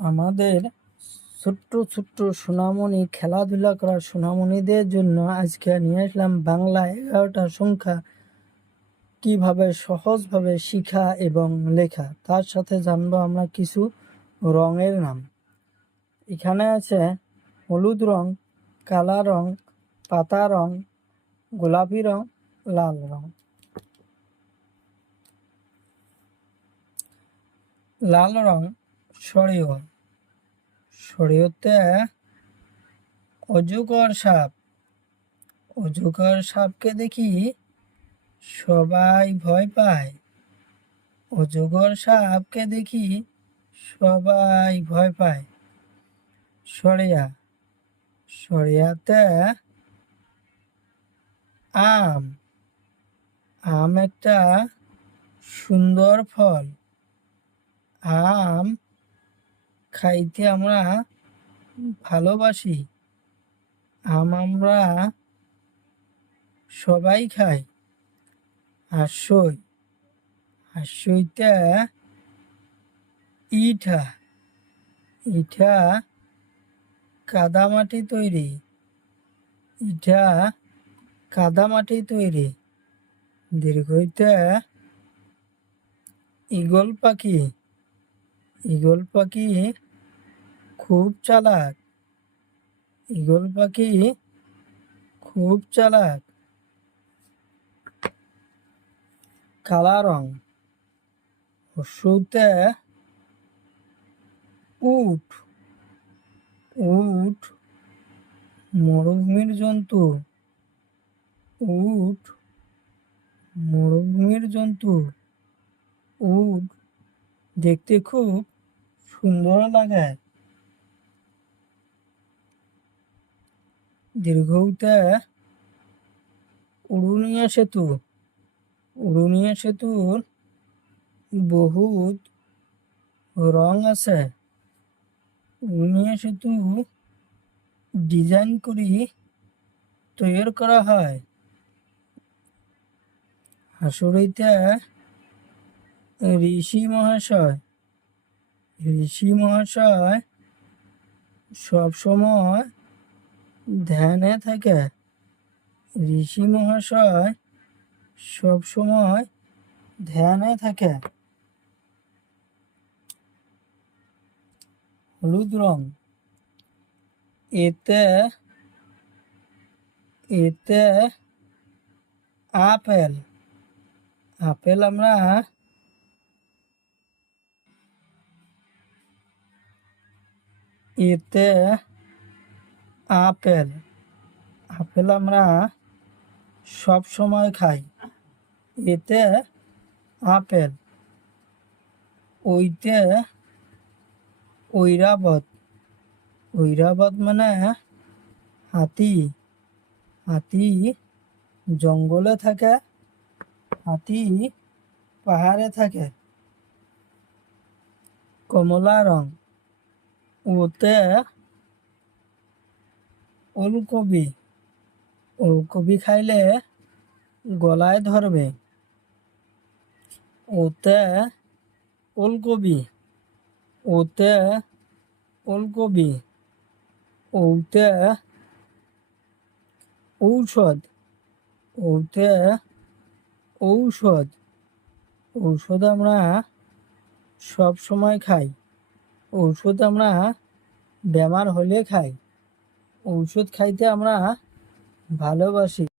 আমাদের ছোট্ট ছোট্ট সোনামণি খেলাধুলা করা সোনামণিদের জন্য আজকে নিয়ে আসলাম বাংলা 11টা সংখ্যা কিভাবে সহজভাবে শিখা এবং লেখা। তার সাথে জানবো আমরা কিছু রঙের নাম। এখানে আছে হলুদ রং, কালা রং, পাতা রং, গোলাপি রং, লাল রং। লাল রং সরিয়, সরিয়তে অজগর সাপ, অজগর সাপকে দেখি সবাই ভয় পায়, অজগর সাপকে দেখি সবাই ভয় পায়। সরিয়া, সরিয়াতে আম, আম একটা সুন্দর ফল। আম খাইতে আমরা ভালোবাসি, আম আমরা সবাই খাই। হাস্যই, হাস্যইতে ইটা, ইটা কাদামাটি তৈরি, ইটা কাদামাটি তৈরি। দীর্ঘইতে ঈগল পাখি, ঈগল পাখি খুব চালাক, ঈগল পাখি খুব চালাক। কালা রং হর্ষতে উট, উট মরুভূমির জন্তু, উট মরুভূমির জন্তু। উট দেখতে খুব সুন্দর লাগে। দীর্ঘতে উড়ুনিয়া সেতু, উড়ুনিয়া সেতুর বহুত রং আছে। উড়ুনিয়া সেতু ডিজাইন করি তৈরি করা হয়। হাসুরিতে ঋষি মহাশয়, ঋষি মহাশয় সবসময় ধ্যানে থাকে, ঋষি মহাশয় সবসময় ধ্যানে থাকে। হলুদ রং এতে, এতে আপেল, আপেল আমরা এতে আপেল, আপেল আমরা সব সময় খাই, এতে আপেল। ওইতে ঐরাবত, ঐরাবত মানে হাতি, হাতি জঙ্গলে থাকে, হাতি পাহাড়ে থাকে। কমলা রং ওতে ওলকপি, ওলকপি খাইলে গলায় ধরবে, ওতে ওলকপি, ওতে ওলকপি। ওতে ঔষধ, ওতে ঔষধ, ঔষধ আমরা সব সময় খাই, ঔষধ আমরা বেমার হলে খাই, ঔষধ খাইতে আমরা ভালোবাসি।